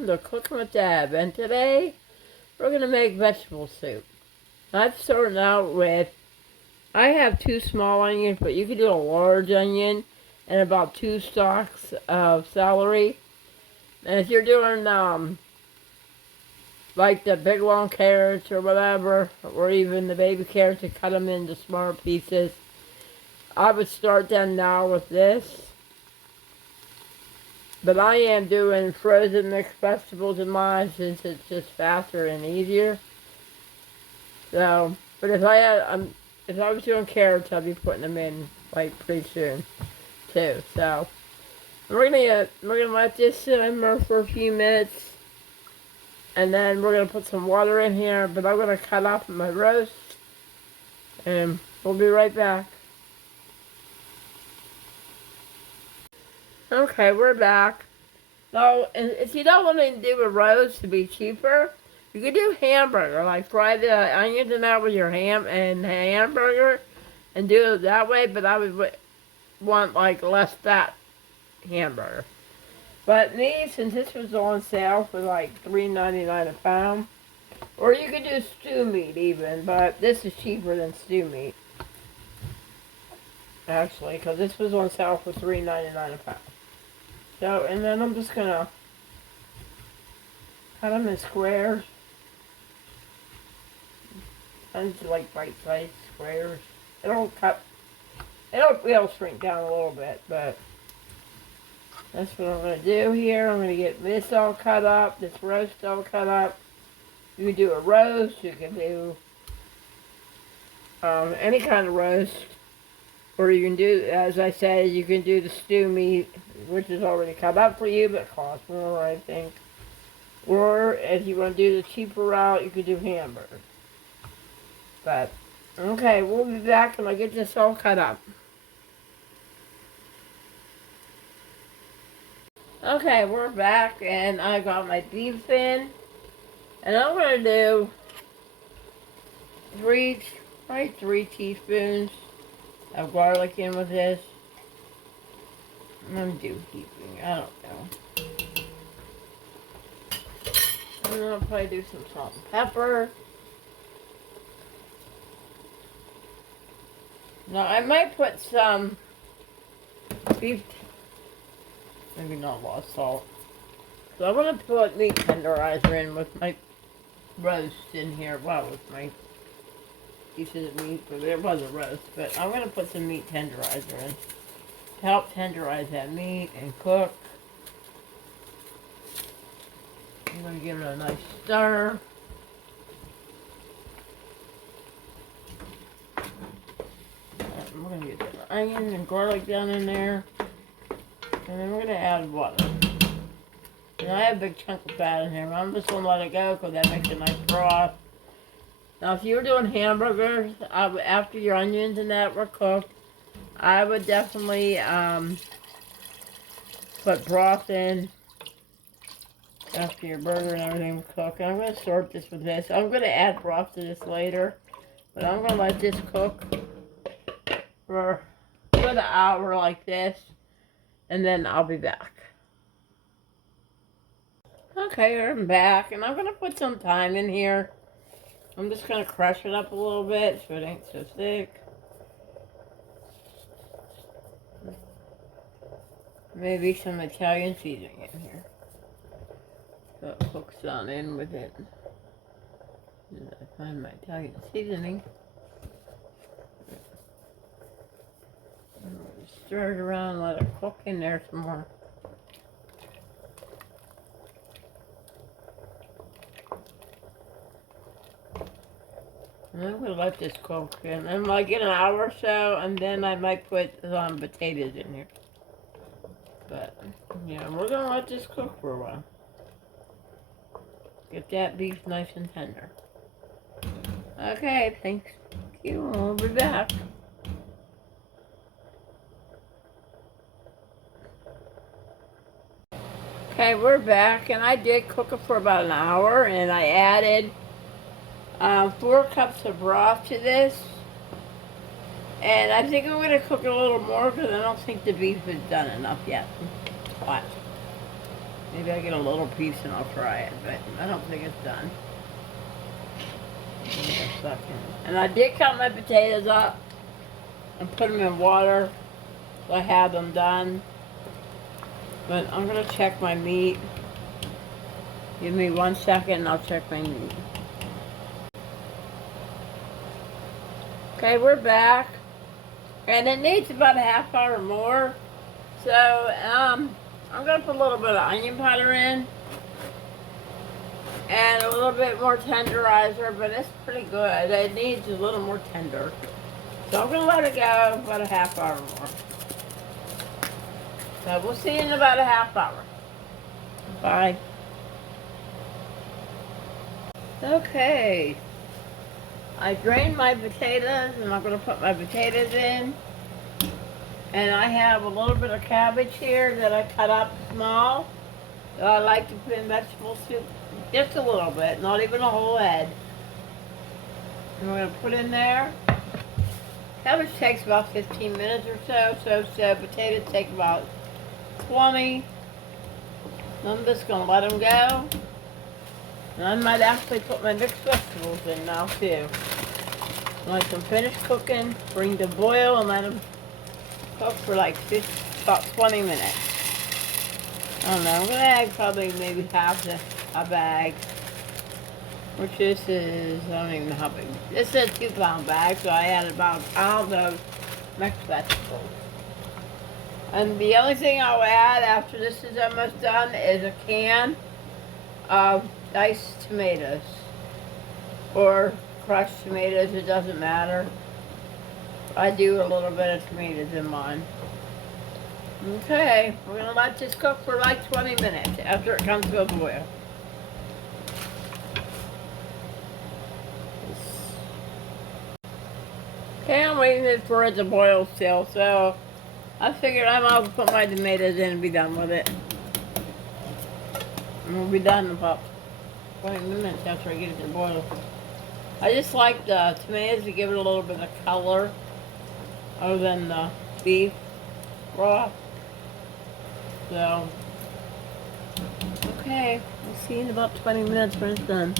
welcome to Cooking with Deb, and today we're going to make vegetable soup. I've started out with, I have 2 small onions, but you can do a large onion and about 2 stalks of celery. And if you're doing like the big long carrots or whatever, or even the baby carrots, and cut them into smaller pieces, I would start them now with this. But I am doing frozen mixed vegetables in mine since it's just faster and easier. So, but if I was doing carrots, I'd be putting them in like pretty soon too. So we're gonna let this simmer for a few minutes, and then we're gonna put some water in here. But I'm gonna cut off my roast, and we'll be right back. Okay, we're back. Now, if you don't want to do a roast to be cheaper, you could do hamburger. Like fry the onions in that with your ham and hamburger, and do it that way. But I would want like less fat hamburger. But me, since this was on sale for like $3.99 a pound, or you could do stew meat even, but this is cheaper than stew meat. Actually, because this was on sale for $3.99 a pound. So, and then I'm just gonna cut them in squares. I just like bite-sized squares. It'll shrink down a little bit, but that's what I'm gonna do here. I'm gonna get this all cut up, this roast all cut up. You can do a roast, you can do any kind of roast. Or you can do, as I said, you can do the stew meat, which is already cut up for you, but costs more, I think. Or if you want to do the cheaper route, you could do hamburger. But, okay, we'll be back when I get this all cut up. Okay, we're back, and I got my beef in. And I'm going to do 3 teaspoons of garlic in with this. I'm gonna do heaping, I don't know. And then I'll probably do some salt and pepper. Now I might put some beef, maybe not a lot of salt. So I'm gonna put meat tenderizer in with my roast in here, well, with my pieces of meat, but there was a roast. But I'm going to put some meat tenderizer in to help tenderize that meat and cook. I'm going to give it a nice stir. And we're going to get the onion and garlic down in there. And then we're going to add water. And I have a big chunk of fat in here, but I'm just going to let it go because that makes a nice broth. Now, if you were doing hamburgers, after your onions and that were cooked, I would definitely put broth in after your burger and everything was cooked. And I'm going to sort this with this. I'm going to add broth to this later, but I'm going to let this cook for about an hour like this, and then I'll be back. Okay, I'm back, and I'm going to put some thyme in here. I'm just going to crush it up a little bit so it ain't so thick. Maybe some Italian seasoning in here. So it hooks on in with it. And I find my Italian seasoning. Stir it around, let it cook in there some more. And I'm going to let this cook, and then like in an hour or so, and then I might put some potatoes in here. But, yeah, we're going to let this cook for a while. Get that beef nice and tender. Okay, thank you. We'll be back. Okay, we're back, and I did cook it for about an hour, and I added 4 cups of broth to this. And I think I'm going to cook it a little more because I don't think the beef is done enough yet. Watch. Maybe I get a little piece and I'll try it, but I don't think it's done. Give it a second. And I did cut my potatoes up and put them in water, so I have them done. But I'm gonna check my meat. Give me 1 second and I'll check my meat. Okay, we're back. And it needs about a half hour more. So, I'm gonna put a little bit of onion powder in. And a little bit more tenderizer, but it's pretty good. It needs a little more tender. So I'm gonna let it go about a half hour more. So we'll see you in about a half hour. Bye. Okay. I drained my potatoes and I'm gonna put my potatoes in. And I have a little bit of cabbage here that I cut up small. That I like to put in vegetable soup. Just a little bit, not even a whole head. And we're gonna put in there. Cabbage takes about 15 minutes or so. Potatoes take about 20. I'm just gonna let them go. And I might actually put my mixed vegetables in now too. Let them finish cooking, bring to boil, and let them cook for like about 20 minutes. I don't know, I'm gonna add probably maybe half a bag. Which this is, I don't even know how big. This is a 2-pound bag, so I added about a pound of mixed vegetables. And the only thing I'll add after this is almost done is a can of diced tomatoes. Or crushed tomatoes, it doesn't matter. I do a little bit of tomatoes in mine. Okay, we're gonna let this cook for like 20 minutes after it comes to a boil. Okay, I'm waiting for it to boil still, so I figured I might as well put my tomatoes in and be done with it. And we'll be done in about 20 minutes after I get it to boil. I just like the tomatoes to give it a little bit of color other than the beef raw. So, okay, we'll see you in about 20 minutes when it's done.